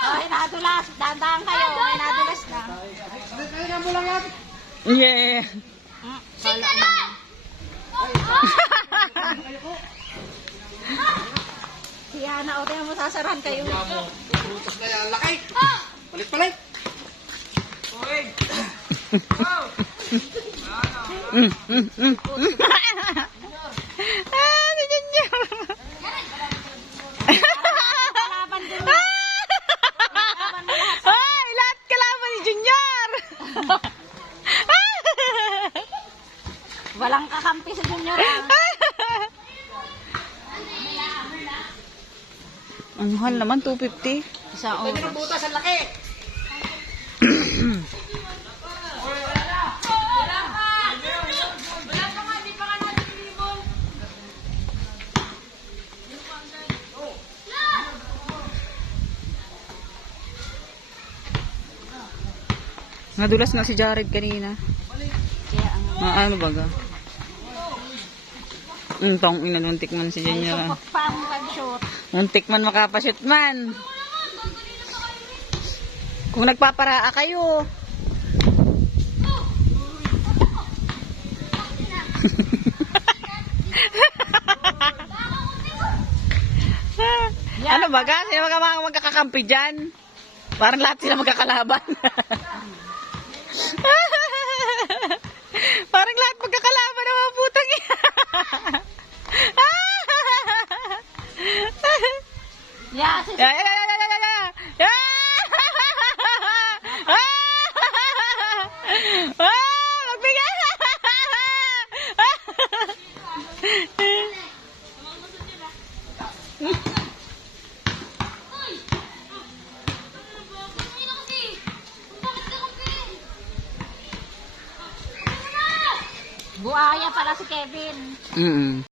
Ay, nadulas. Dandaan kayo. May nadulas na. Yeah. Kala mo. Si Ana, o tayo mo sasarahan kayo. Putas na yan. Laki! Palit-palit! Ah, si Junior. Kalaban din. Ay, lahat kalaban ni Junior. Walang kakampi sa Junior. Ang mahal naman, 250. Isang Pwede oras. ng butas. Ang laki! Nadulas nga si Jared kanina. Kaya ang Ano baga? Tong ina, muntik man si Junior. supot pa ang pag-shoot. Muntik man makapashoot man. Kung nagpaparaa kayo. Ano baga? Sino magkakakampi dyan? Parang lahat sila magkakalaban. Parang lahat magkakalaban ng mga putang yan. Yeah, si Ya, ya, ya, ya, ya, ya, ya. Ya! Magbigay! Buaya pala si Kevin. Mm.